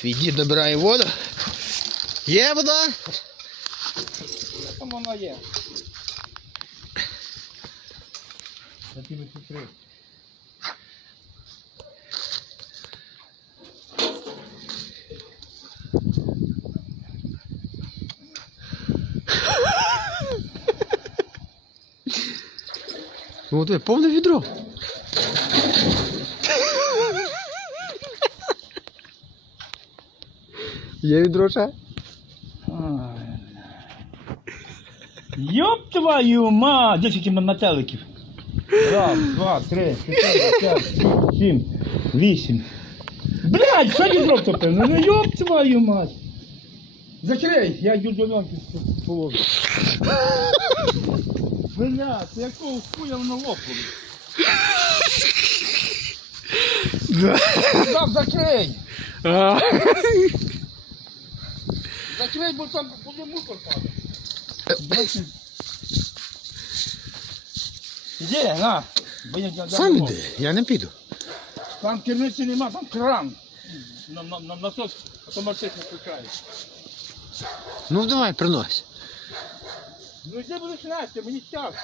Твій дід набирає воду. Є вода? Там вона є. Сантиметрів три. Ну, от повне відро. Є відро ще? Ёб твою мать! Де скільки метеликів? Раз, два, три, чотири, п'ять, шість, сім, вісім. Блядь, що відро втопив? Ну, ну ёб твою мать! Закрий, я йду до льонки положу. Блядь, якого хуя воно лопало? Сказав, закрий! Закрий, бо там буде мусор падає. Іди, на. Бо я- я- Сам я- іди, я не піду. Там керниці нема, там кран. На, на, на насос автоматично включає. Ну давай, принось. Ну де будеш нести, мені тяжко.